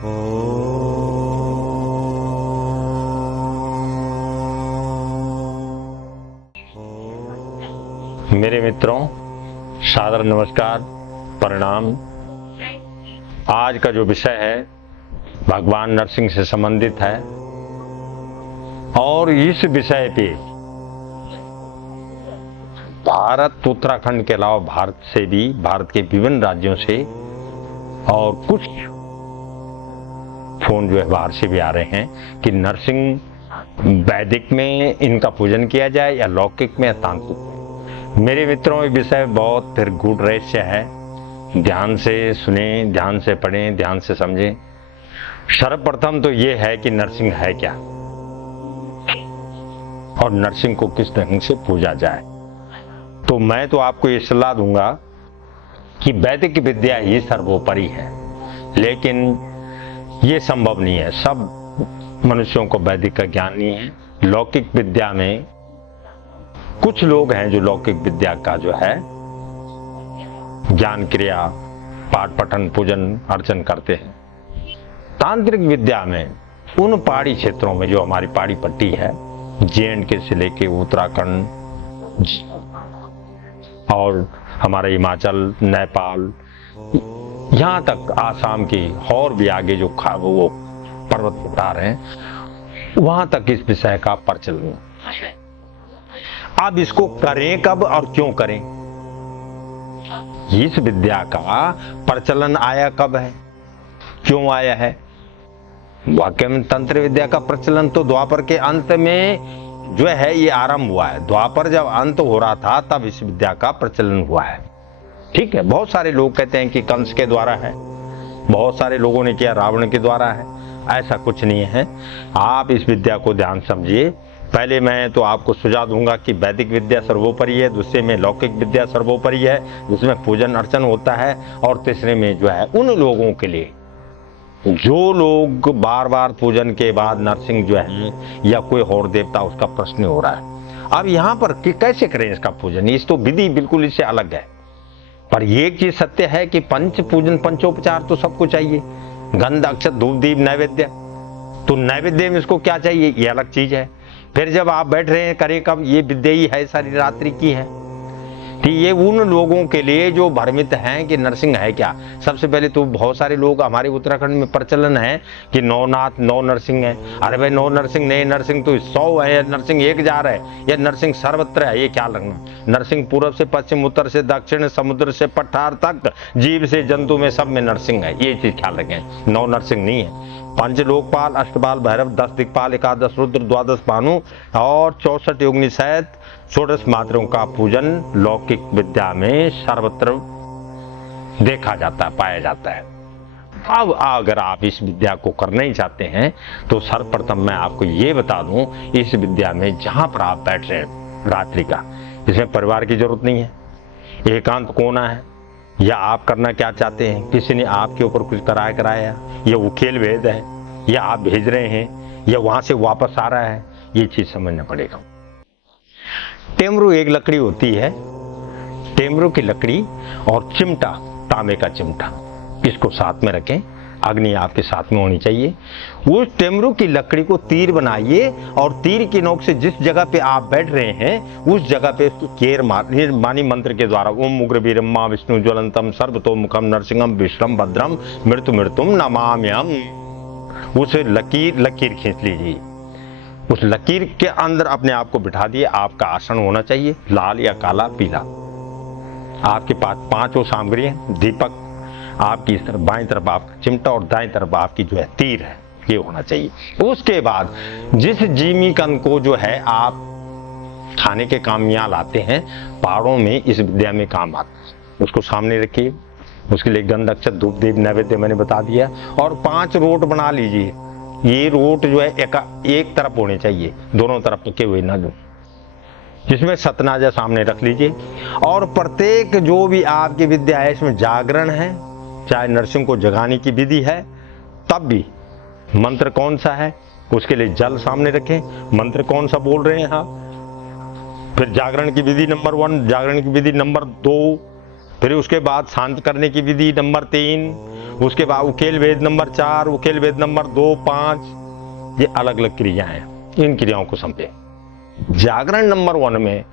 मेरे मित्रों, सादर नमस्कार, प्रणाम। आज का जो विषय है भगवान नरसिंह से संबंधित है और इस विषय पे भारत, उत्तराखंड के अलावा भारत से भी, भारत के विभिन्न राज्यों से और कुछ फोन जो है बाहर से भी आ रहे हैं कि नरसिंह वैदिक में इनका पूजन किया जाए या लौकिक में या तांत्रिक में। मेरे मित्रों, ये विषय बहुत फिर गूढ़ रहस्य है। ध्यान से सुने, ध्यान से पढ़ें, ध्यान से समझें। सर्वप्रथम तो ये है कि नरसिंह है क्या और नरसिंह को किस ढंग से पूजा जाए। तो मैं तो आपको ये सलाह दूंगा कि वैदिक विद्या ही सर्वोपरि है, लेकिन ये संभव नहीं है। सब मनुष्यों को वैदिक का ज्ञान नहीं है। लौकिक विद्या में कुछ लोग हैं जो लौकिक विद्या का जो है ज्ञान, क्रिया, पाठ, पठन, पूजन, अर्चन करते हैं। तांत्रिक विद्या में उन पहाड़ी क्षेत्रों में, जो हमारी पहाड़ी पट्टी है, जे&के से लेके उत्तराखंड और हमारा हिमाचल, नेपाल, यहाँ तक आसाम की और भी आगे जो वो पर्वत पठार हैं, वहां तक इस विषय का प्रचलन। अब इसको करें कब और क्यों करें? इस विद्या का प्रचलन आया कब है, क्यों आया है? वाकई में तंत्र विद्या का प्रचलन तो द्वापर के अंत में जो है ये आरंभ हुआ है। द्वापर जब अंत हो रहा था तब इस विद्या का प्रचलन हुआ है। ठीक है, बहुत सारे लोग कहते हैं कि कंस के द्वारा है, बहुत सारे लोगों ने किया रावण के द्वारा है। ऐसा कुछ नहीं है। आप इस विद्या को ध्यान समझिए। पहले मैं तो आपको सुझाव दूंगा कि वैदिक विद्या सर्वोपरि है, दूसरे में लौकिक विद्या सर्वोपरि है, जिसमें पूजन अर्चन होता है, और तीसरे में जो है उन लोगों के लिए जो लोग बार बार पूजन के बाद नरसिंह जो है या कोई और देवता, उसका प्रश्न हो रहा है। अब यहाँ पर कि कैसे करें इसका पूजन, इस तो विधि बिल्कुल इससे अलग है। पर एक चीज सत्य है कि पंच पूजन, पंचोपचार तो सबको चाहिए। गंध, अक्षत, धूप, दीप, नैवेद्य। तो नैवेद्य में इसको क्या चाहिए, ये अलग चीज है। फिर जब आप बैठ रहे हैं, करें कब, ये विद्या ही है, सारी रात्रि की है। कि ये उन लोगों के लिए जो भ्रमित हैं कि नरसिंह है क्या। सबसे पहले तो बहुत सारे लोग हमारे उत्तराखंड में प्रचलन है कि 9 नाथ 9 नरसिंह है। अरे भाई 9 नरसिंह नहीं, नरसिंह तो 100 है, नरसिंह एक जा रहा है, या नरसिंह सर्वत्र है। ये क्या लगना? नरसिंह पूर्व से पश्चिम, उत्तर से दक्षिण, समुद्र से पठार तक, जीव से जंतु में सब में नरसिंह है। ये चीज ख्याल रखें, 9 नरसिंह नहीं है। 5 लोकपाल, अष्टपाल भैरव, 10 दिक्पाल, 11 रुद्र, 12 भानु और 64 योगिनी सहित 16 मातरों का पूजन लौकिक विद्या में सर्वत्र देखा जाता है, पाया जाता है। अब अगर आप इस विद्या को करना ही चाहते हैं तो सर्वप्रथम मैं आपको ये बता दूं, इस विद्या में जहां पर आप बैठ रहे हैं रात्रि का, इसमें परिवार की जरूरत नहीं है। एकांत कोना है, या आप करना क्या चाहते हैं, किसी ने आपके ऊपर कुछ कराया, या वो खेल भेद है, या आप भेज रहे हैं, या वहां से वापस आ रहा है, ये चीज समझना पड़ेगा। टेमरू एक लकड़ी होती है, टेमरू की लकड़ी और चिमटा, तांबे का चिमटा, इसको साथ में रखें। अग्नि आपके साथ में होनी चाहिए। उस टेमरू की लकड़ी को तीर बनाइए और तीर की नोक से जिस जगह पे आप बैठ रहे हैं उस जगह पे केर मानी मंत्र के द्वारा ओम उग्र वीरम मां विष्णु ज्वलंतम सर्वतोमुखम नरसिंहम विष्णम भद्रम मृत्यु मृत्युम नमाम्यहम्, उस लकीर खींच लीजिए। उस लकीर के अंदर अपने आप को बिठा दिए। आपका आसन होना चाहिए लाल या काला, पीला। आपके पास 5 सामग्री है। दीपक, आपकी इस तरफ बाएं तरफ आपका चिमटा और दाएं तरफ आपकी जो है तीर है, ये होना चाहिए। उसके बाद जिस जीमी कंद को जो है आप खाने के काम यहाँ लाते हैं, पहाड़ों में इस विद्या में काम आता है, उसको सामने रखिए। उसके लिए गंध, अक्षत, धूप, दीप, नैवेद्य मैंने बता दिया। और 5 रोट बना लीजिए। ये रोट जो है एक तरफ होने चाहिए, दोनों तरफ पके हुए ना दो, जिसमें सतनाजा सामने रख लीजिए। और प्रत्येक जो भी आपकी विद्या है इसमें जागरण है, चाहे नरसिंह को जगाने की विधि है, तब भी मंत्र कौन सा है उसके लिए जल सामने रखें। मंत्र कौन सा बोल रहे हैं आप, फिर जागरण की विधि नंबर 1, जागरण की विधि नंबर 2, फिर उसके बाद शांत करने की विधि नंबर 3, उसके बाद उकेल भेद नंबर 4, उकेल भेद नंबर 2, 5, ये अलग अलग क्रियाएं हैं। इन क्रियाओं को समझे। जागरण नंबर 1 में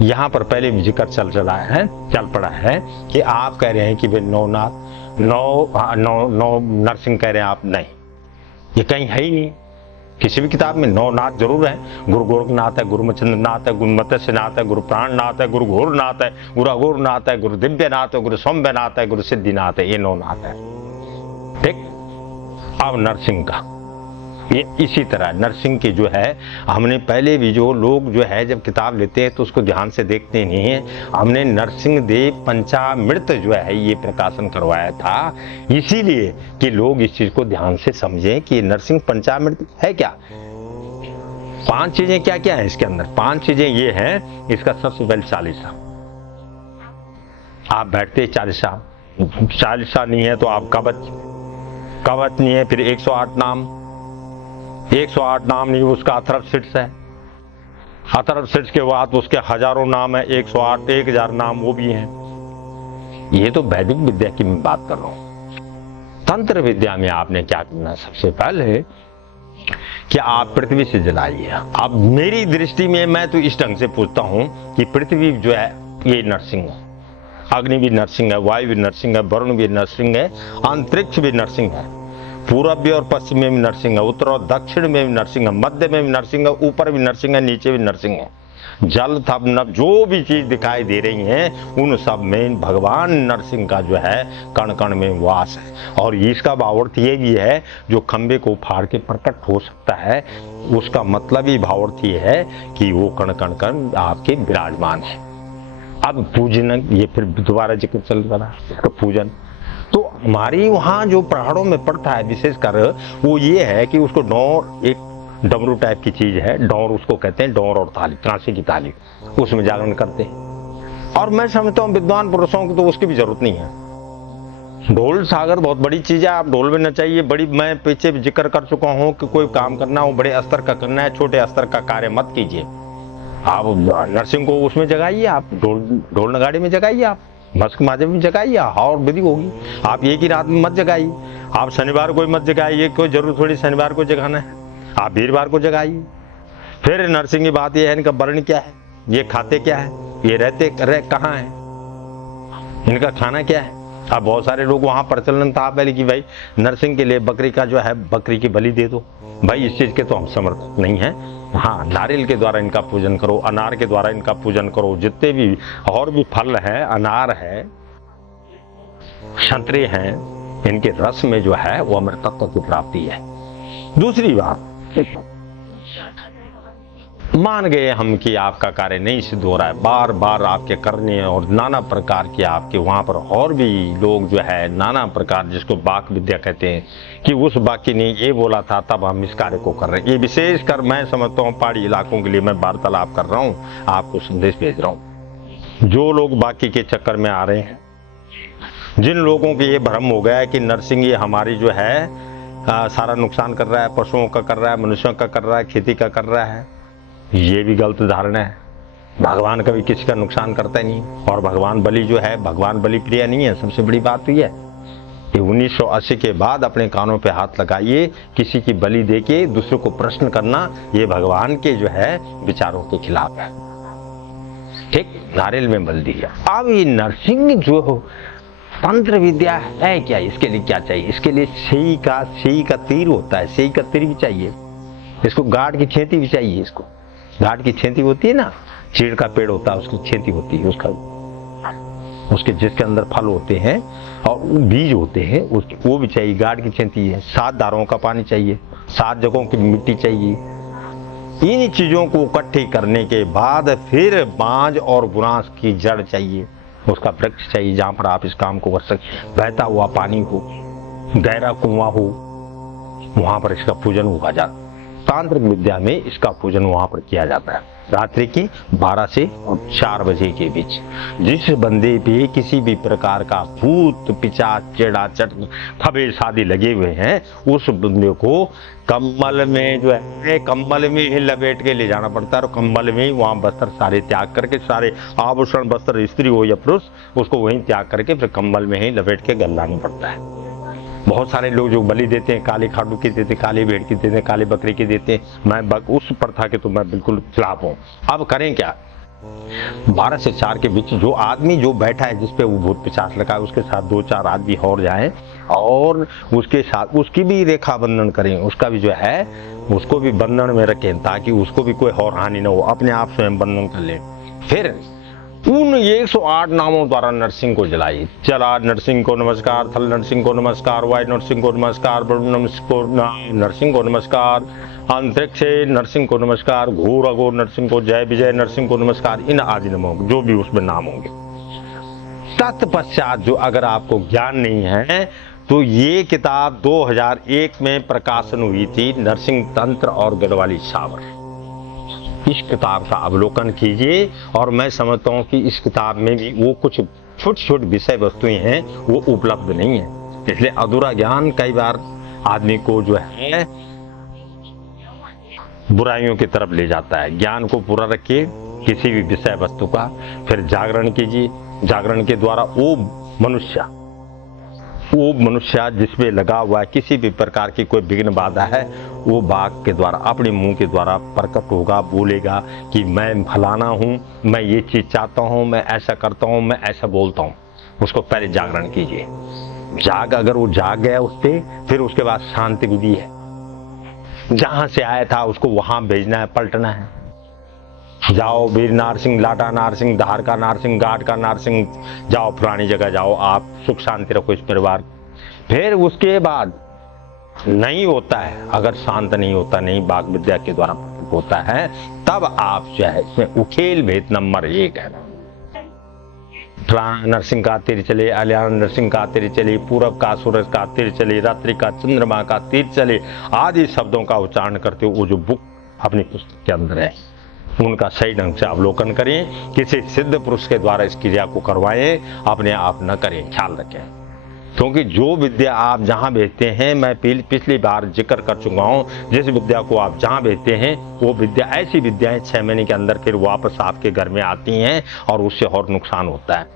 यहां पर पहले भी जिक्र चल पड़ा है कि आप कह रहे हैं कि वे नवनाथ नौ नरसिंह कह रहे हैं आप, नहीं, ये कहीं है ही नहीं। किसी भी किताब में नौनाथ जरूर है। गुरु गोरखनाथ है, गुरु मच्छिंद्रनाथ है, गुरु मत्स्यनाथ है, गुरु प्राणनाथ है, गुरु घोरनाथ है, गुरु अघोरनाथ है, गुरु दिव्यनाथ है, गुरु सौम्यनाथ है, गुरु सिद्धिनाथ है, ये नौनाथ है। ठीक। अब नरसिंह का ये इसी तरह नरसिंह की जो है, हमने पहले भी जो लोग जो है जब किताब लेते हैं तो उसको ध्यान से देखते नहीं है। हमने नरसिंह देव पंचामृत जो है ये प्रकाशन करवाया था, इसीलिए कि लोग इस चीज को ध्यान से समझें कि नरसिंह पंचामृत है क्या। 5 चीजें क्या क्या है इसके अंदर। 5 चीजें ये हैं। इसका सबसे पहले चालीसा। आप बैठते 40 नहीं है तो आप कवच नहीं है, फिर 108 नाम, 108 नाम नहीं, उसका अथर्व शीर्ष है। अथर्व शीर्ष के बाद उसके हजारों नाम है, 108 1000 नाम वो भी हैं। ये तो वैदिक विद्या की मैं बात कर रहा हूं। तंत्र विद्या में आपने क्या करना है, सबसे पहले कि आप पृथ्वी से जलाइए। अब मेरी दृष्टि में मैं तो इस ढंग से पूछता हूं कि पृथ्वी जो है ये नरसिंह है, अग्नि भी नरसिंह है, वायु भी नरसिंह है, वरुण भी नरसिंह है, अंतरिक्ष भी नरसिंह है, पूर्व और पश्चिम में भी नरसिंह है, उत्तर और दक्षिण में भी नरसिंह है, मध्य में भी नरसिंह है, ऊपर भी नरसिंह है, नीचे भी नरसिंह है। जल थप नभ जो भी चीज दिखाई दे रही हैं उन सब में भगवान नरसिंह का जो है कण कण में वास है। और इसका भावार्थ ये भी है, जो खंबे को फाड़ के प्रकट हो सकता है, उसका मतलब ही भावार्थ ये है कि वो कण कण कण आपके विराजमान है। अब पूजन, ये फिर दोबारा जिक्र चल रहा है इसका पूजन। तो हमारी वहां जो पहाड़ों में पड़ता है विशेषकर, वो ये है कि उसको डोर, एक डमरू टाइप की चीज है, डोर उसको कहते हैं, डोर और ताली, कांसे की ताली, उसमें जागरण करते हैं। और मैं समझता हूँ विद्वान पुरुषों को तो उसकी भी जरूरत नहीं है। ढोल सागर बहुत बड़ी चीज है, आप ढोल में नचाइए। बड़ी, मैं पीछे भी जिक्र कर चुका हूँ कि कोई काम करना हो बड़े स्तर का करना है, छोटे स्तर का कार्य मत कीजिए। आप नरसिंह को उसमें जगाइए, आप ढोल नगाड़े में जगाइए, आप मस्क माजे में जगाइए, और विधि होगी। आप एक ही रात में मत जगाइए, आप शनिवार को मत जगाइए, कोई जरूर थोड़ी शनिवार को जगाना है, आप वीरवार को जगाइए। फिर नरसिंह की बात यह है, इनका वर्ण क्या है, ये खाते क्या है, ये रहते कहाँ है, इनका खाना क्या है। अब बहुत सारे लोग वहां प्रचलन था पहले कि भाई नरसिंह के लिए बकरी का जो है, बकरी की बलि दे दो। भाई इस चीज के तो हम समर्थक नहीं है। हाँ, नारियल के द्वारा इनका पूजन करो, अनार के द्वारा इनका पूजन करो, जितने भी और भी फल है, अनार है, संतरे हैं, इनके रस में जो है वो अमृतत्व की प्राप्ति है। दूसरी बात, मान गए हम कि आपका कार्य नहीं सिद्ध हो रहा है, बार बार आपके करने और नाना प्रकार के आपके वहां पर और भी लोग जो है नाना प्रकार, जिसको वाक विद्या कहते हैं, कि उस वाक्य ने ये बोला था तब हम इस कार्य को कर रहे हैं। ये विशेषकर मैं समझता हूँ पहाड़ी इलाकों के लिए मैं वार्तालाप कर रहा हूँ, आपको संदेश भेज रहा हूँ। जो लोग बाकी के चक्कर में आ रहे हैं, जिन लोगों को ये भ्रम हो गया है कि नरसिंह ये हमारी जो है सारा नुकसान कर रहा है, पशुओं का कर रहा है, मनुष्यों का कर रहा है, खेती का कर रहा है, ये भी गलत धारणा है। भगवान कभी किसी का नुकसान करता ही नहीं, और भगवान बलि जो है, भगवान बलि प्रिय नहीं है। सबसे बड़ी बात तो ये है कि 1980 के बाद अपने कानों पे हाथ लगाइए, किसी की बलि देके दूसरे को प्रश्न करना, ये भगवान के जो है विचारों के खिलाफ है। ठीक, नारियल में बल दिया। अब ये नरसिंह जो तंत्र विद्या है क्या, इसके लिए क्या चाहिए, इसके लिए सेई का तीर होता है, सेई का तीर भी चाहिए, इसको गाढ़ की खेती भी चाहिए। इसको गाढ़ की खेती होती है ना, चीड़ का पेड़ होता है, उसकी खेती होती है, उसके जिसके अंदर फल होते हैं और बीज होते हैं, वो भी चाहिए, गाढ़ की खेती है। 7 दारों का पानी चाहिए, 7 जगहों की मिट्टी चाहिए। इन चीजों को इकट्ठी करने के बाद फिर बांज और बुरांस की जड़ चाहिए, उसका वृक्ष चाहिए जहां पर आप इस काम को कर सकें। बहता हुआ पानी हो, गहरा कुआं हो, वहां पर इसका पूजन हुआ जाता है। तांत्रिक विद्या में इसका पूजन वहां पर किया जाता है। रात्रि की 12 से 4 बजे के बीच। जिस बंदे पे किसी भी प्रकार का भूत पिशाच चेड़ा चट थबे शादी लगे हुए हैं, उस बंदे को कंबल में जो है कंबल में ही लपेट के ले जाना पड़ता है, और कंबल में ही वहाँ वस्त्र सारे त्याग करके, सारे आभूषण वस्त्र स्त्री हो या पुरुष, उसको वहीं त्याग करके फिर कंबल में ही लपेट के गलाना पड़ता है। बहुत सारे लोग जो बलि देते हैं, काली खाटू की देते, काली भेड़ की देते, काली बकरी की देते हैं, मैं उस प्रथा के तो मैं बिल्कुल खिलाफ हूँ। अब करें क्या? 12 से 4 के बीच जो आदमी जो बैठा है जिसपे वो भूत पिशाच लगा है, उसके साथ 2-4 आदमी और जाएं और उसके साथ उसकी भी रेखा बंधन करें, उसका भी जो है उसको भी बंधन में रखें, ताकि उसको भी कोई और हानि न हो, अपने आप स्वयं बंधन कर ले। फिर उन 108 नामों द्वारा नरसिंह को जलाइए। चला नरसिंह को नमस्कार, थल नरसिंह को नमस्कार, वायु नरसिंह को नमस्कार, नरसिंह को नमस्कार, अंतरिक्ष नरसिंह को नमस्कार, घोर अघोर नरसिंह को, जय विजय नरसिंह को नमस्कार, इन आदि नमों जो भी उसमें नाम होंगे। तत्पश्चात जो अगर आपको ज्ञान नहीं है तो ये किताब 2001 में प्रकाशन हुई थी, नरसिंह तंत्र और गढ़वाली शावर। इस किताब का अवलोकन कीजिए, और मैं समझता हूँ कि इस किताब में भी वो कुछ छोटी छोटी विषय वस्तुएं हैं वो उपलब्ध नहीं है। इसलिए अधूरा ज्ञान कई बार आदमी को जो है बुराइयों की तरफ ले जाता है। ज्ञान को पूरा रखिए किसी भी विषय वस्तु का, फिर जागरण कीजिए। जागरण के द्वारा वो मनुष्य जिसमें लगा हुआ है, किसी भी प्रकार की कोई विघ्न बाधा है, वो बात के द्वारा अपने मुंह के द्वारा प्रकट होगा, बोलेगा कि मैं फलाना हूँ, मैं ये चीज चाहता हूँ, मैं ऐसा करता हूँ, मैं ऐसा बोलता हूँ। उसको पहले जागरण कीजिए। अगर वो जाग गया उस पे, फिर उसके बाद शांति विधि है। जहां से आया था उसको वहां भेजना है, पलटना है। जाओ वीर नारसिंह, लाटा नारसिंह, धार का नारसिंह, घाट का नारसिंह, जाओ पुरानी जगह जाओ, आप सुख शांति रखो इस परिवार। फिर उसके बाद नहीं होता है, अगर शांत नहीं होता, नहीं बाग विद्या के द्वारा होता है, तब आप जो है इसमें उखेल भेद नंबर 1 है। नरसिंह का तीर चले, अलियान नरसिंह का तीर चले, पूरब का सूरज का तीर चले, रात्रि का चंद्रमा का तीर चले, आदि शब्दों का उच्चारण करते हुए वो जो बुक अपनी पुस्तक के अंदर है, उनका सही ढंग से अवलोकन करें। किसी सिद्ध पुरुष के द्वारा इस क्रिया को करवाएं, अपने आप न करें, ख्याल रखें। क्योंकि जो विद्या आप जहां भेजते हैं, मैं पिछली बार जिक्र कर चुका हूं, जिस विद्या को आप जहां भेजते हैं वो विद्या, ऐसी विद्याएं 6 महीने के अंदर फिर वापस आपके घर में आती हैं और उससे और नुकसान होता है।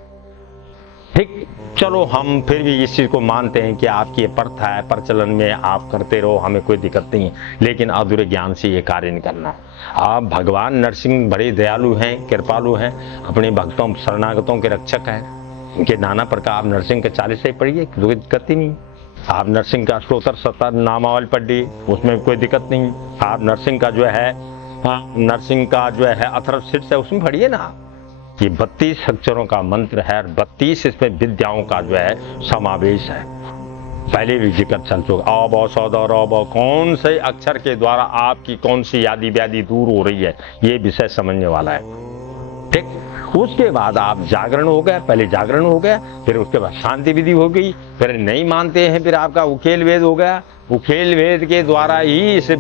ठीक, चलो हम फिर भी इस चीज को मानते हैं कि आपकी ये प्रथा है, प्रचलन में आप करते रहो, हमें कोई दिक्कत नहीं है, लेकिन अधूरे ज्ञान से ये कार्य नहीं करना। आप भगवान नरसिंह बड़े दयालु हैं, कृपालु हैं, अपने भक्तों शरणागतों के रक्षक हैं। उनके नाना प्रकार आप नरसिंह के 40 से पढ़िए, कोई दिक्कत ही नहीं। आप नरसिंह का स्तोत्र 70 नामावली पढ़िए, उसमें कोई दिक्कत नहीं। आप नरसिंह का जो है अथर्वशीर्ष है, उसमें पढ़िए ना। ये 32 अक्षरों का मंत्र है, 32 इसमें विद्याओं का जो है समावेश है। पहले भी जिक्र चल चुका, अब सौदर अब कौन से अक्षर के द्वारा आपकी कौन सी यादी व्याधि दूर हो रही है, ये विषय समझने वाला है। ठीक, उसके बाद आप जागरण हो गया, पहले जागरण हो गया, फिर उसके बाद शांति विधि हो गई, फिर नहीं मानते हैं, फिर आपका उखेल वेद हो गया। उखेल वेद के द्वारा ही इस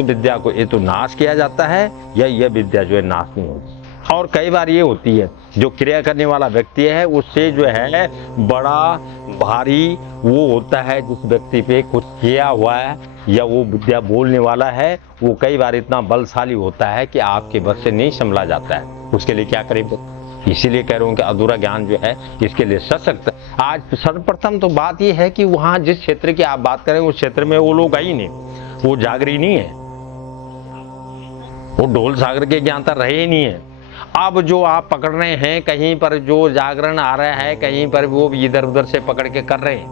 विद्या को ये तो नाश किया जाता है, या यह विद्या जो है नाश नहीं होती। और कई बार ये होती है, जो क्रिया करने वाला व्यक्ति है उससे जो है बड़ा भारी वो होता है, जिस व्यक्ति पे कुछ किया हुआ है या वो विद्या बोलने वाला है, वो कई बार इतना बलशाली होता है कि आपके बस से नहीं संभला जाता है। उसके लिए क्या करेंगे? इसीलिए कह रहा हूँ कि अधूरा ज्ञान जो है इसके लिए सशक्त। आज सर्वप्रथम तो बात यह है कि वहां जिस क्षेत्र की आप बात करें उस क्षेत्र में वो लोग ही नहीं, वो जागरी नहीं है, वो ढोल सागर के ज्ञाता रहे ही नहीं है। अब जो आप पकड़ रहे हैं, कहीं पर जो जागरण आ रहा है, कहीं पर वो इधर उधर से पकड़ के कर रहे हैं।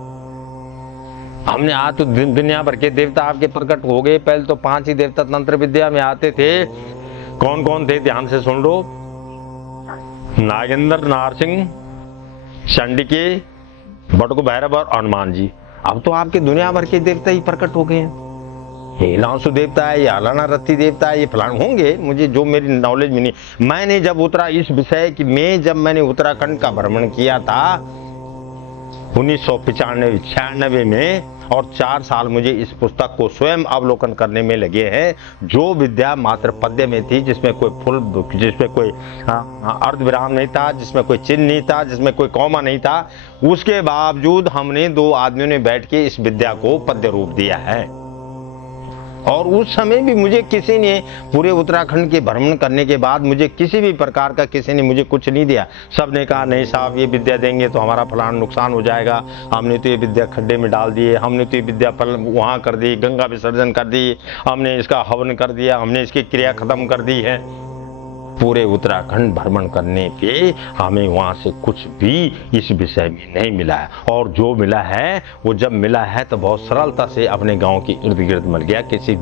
हमने आज तो दुनिया भर के देवता आपके प्रकट हो गए। पहले तो 5 ही देवता तंत्र विद्या में आते थे। कौन कौन थे? ध्यान से सुन लो। नागेंद्र, नारसिंह, चंडिके, बटुक भैरव और हनुमान जी। अब तो आपके दुनिया भर के देवता ही प्रकट हो गए हैं। ये लांसु देवता है, ये अलाना रत्ती देवता है, ये फलान होंगे, मुझे जो मेरी नॉलेज में नहीं। मैंने जब उतरा इस विषय कि जब मैंने उत्तराखंड का भ्रमण किया था, 1995-96 में, और 4 साल मुझे इस पुस्तक को स्वयं अवलोकन करने में लगे हैं। जो विद्या मात्र पद्य में थी, जिसमें कोई फुल, जिसमें कोई अर्धविराम नहीं था, जिसमें कोई चिन्ह नहीं था, जिसमें कोई कॉमा नहीं था, उसके बावजूद हमने 2 आदमियों ने बैठ के इस विद्या को पद्य रूप दिया है। और उस समय भी मुझे किसी ने, पूरे उत्तराखंड के भ्रमण करने के बाद मुझे किसी भी प्रकार का किसी ने मुझे कुछ नहीं दिया। सबने कहा नहीं साहब, ये विद्या देंगे तो हमारा फलाना नुकसान हो जाएगा, हमने तो ये विद्या खड्डे में डाल दिए, हमने तो ये विद्या वहाँ कर दी, गंगा विसर्जन कर दी, हमने इसका हवन कर दिया, हमने इसकी क्रिया खत्म कर दी है। पूरे उत्तराखंड भ्रमण करने पे हमें वहां से कुछ भी इस विषय में नहीं मिला है। और जो मिला है, वो जब मिला है तो बहुत सरलता से अपने गांव के इर्द गिर्द मिल गया, किसी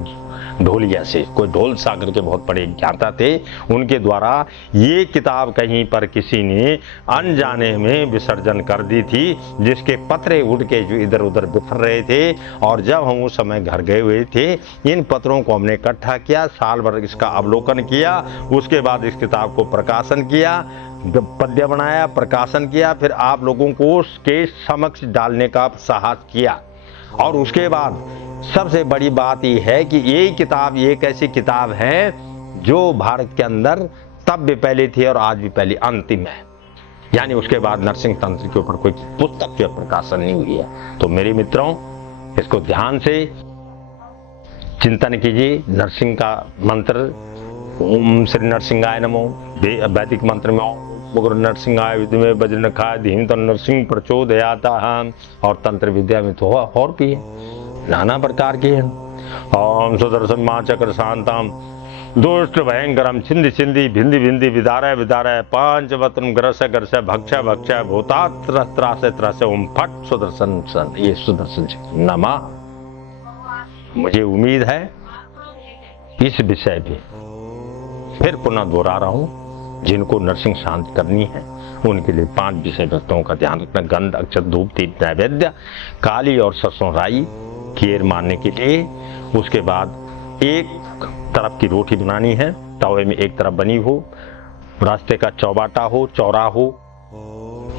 ढोलिया से। कोई ढोल सागर के बहुत बड़े ज्ञाता थे, उनके द्वारा ये किताब कहीं पर किसी ने अनजाने में विसर्जन कर दी थी, जिसके पत्रे उड़ के जो इधर उधर बिखर रहे थे। और जब हम उस समय घर गए हुए थे, इन पत्रों को हमने इकट्ठा किया, साल भर इसका अवलोकन किया, उसके बाद इस किताब को प्रकाशन किया, पद्य बनाया, प्रकाशन किया, फिर आप लोगों को उसके समक्ष डालने का साहस किया। और उसके बाद सबसे बड़ी बात यह है कि ये किताब एक ऐसी किताब है जो भारत के अंदर तब भी पहले थी और आज भी पहली अंतिम है। यानी उसके बाद नरसिंह तंत्र के ऊपर कोई पुस्तक के प्रकाशन नहीं हुई है। तो मेरे मित्रों, इसको ध्यान से चिंतन कीजिए। नरसिंह का मंत्र ओम श्री नरसिंहाय नमो, वैदिक मंत्र में ओम नरसिंहाय विद्महे वज्रनखाय धीमहि तन्नो नरसिंह प्रचोदयात्। और तंत्र विद्या में तो और भी है, नाना प्रकार की है। ओम सुदर्शन माचक्र शांतम दुष्ट भयंकरम छिंदि छिंदि भिंदि भिंदि विदारय विदारय पांचवत्रम ग्रस ग्रस भक्ष भक्ष भूतात्र त्रासे त्रासे ओम फट सुदर्शन सन। ये सुदर्शन नमः। मुझे उम्मीद है इस विषय पे फिर पुनः दोहरा रहा हूं, जिनको नरसिंह शांति करनी है उनके लिए 5 विषय वस्तुओं का ध्यान रखना। गंध, अक्षत, धूप, दीप, नैवेद्य, काली और सरसों राई खीर मारने के लिए। उसके बाद एक तरफ की रोटी बनानी है, तवे में एक तरफ बनी हो, रास्ते का चौबाटा हो, चौरा हो,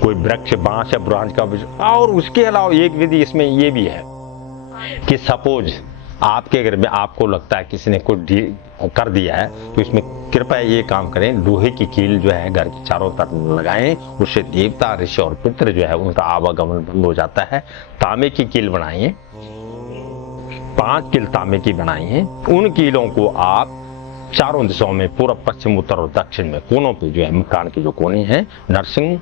कोई वृक्ष, बांस या ब्रांच का। और उसके अलावा एक विधि इसमें ये भी है कि सपोज आपके घर में आपको लगता है किसी ने कुछ कर दिया है, तो इसमें कृपया ये काम करें, लोहे की कील जो है घर के चारों तरफ लगाएं। उससे देवता, ऋषि और पितृ जो है उनका आवागमन बंद हो जाता है। तांबे की कील बनाइए, 5 कील तांबे की बनाइए। उन कीलों को आप चारों दिशाओं में, पूर्व, पश्चिम, उत्तर और दक्षिण में, कोनों पे जो है, मकान के जो कोने हैं, नरसिंह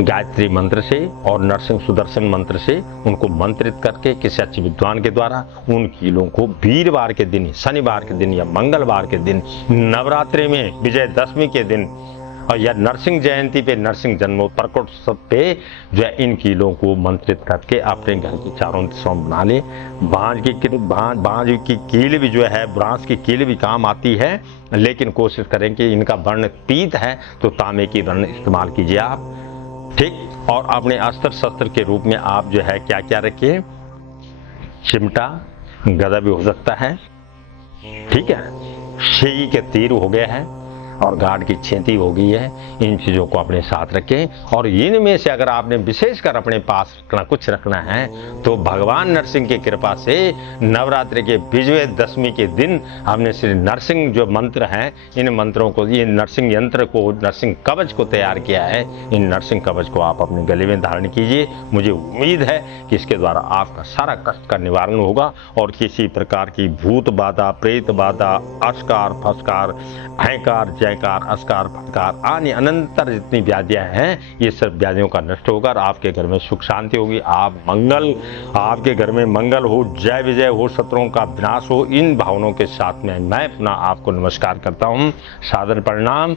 गायत्री मंत्र से और नरसिंह सुदर्शन मंत्र से उनको मंत्रित करके किसी अच्छे विद्वान के द्वारा उन कीलों को वीरवार के दिन, शनिवार के दिन या मंगलवार के दिन, नवरात्रि में विजयदशमी के दिन और या नरसिंह जयंती पे, नरसिंह जन्मोत्सव प्रकोत्सव पे जो है इन कीलों को मंत्रित करके अपने घर की चारों दिशाओं बना ले। बांज की कील भी जो है, ब्रांस की कील भी काम आती है, लेकिन कोशिश करें कि इनका वर्ण पीत है तो तांबे की वर्ण इस्तेमाल कीजिए आप, ठीक। और अपने अस्त्र शस्त्र के रूप में आप जो है क्या क्या रखिए, चिमटा, गदा भी हो सकता है, ठीक है, शेई के तीर हो गए हैं और गार्ड की छेंती हो गई है। इन चीजों को अपने साथ रखें। और इनमें से अगर आपने विशेषकर अपने पास कुछ रखना है तो भगवान नरसिंह की कृपा से नवरात्रि के विजयदशमी के दिन हमने श्री नरसिंह जो मंत्र हैं, इन मंत्रों को, ये नरसिंह यंत्र को, नरसिंह कवच को तैयार किया है। इन नरसिंह कवच को आप अपने गले में धारण कीजिए। मुझे उम्मीद है कि इसके द्वारा आपका सारा कष्ट का निवारण होगा और किसी प्रकार की भूत बाधा, प्रेत बाधा, अस्कार फस्कार, अहंकार, जयकार, अस्कार फटकार, अन्य अनंतर जितनी व्याधियां हैं, ये सब व्याधियों का नष्ट होगा और आपके घर में सुख शांति होगी। आप मंगल, आपके घर में मंगल हो, जय विजय हो, शत्रुओं का विनाश हो। इन भावनाओं के साथ में मैं पुनः आपको नमस्कार करता हूं। सादर प्रणाम।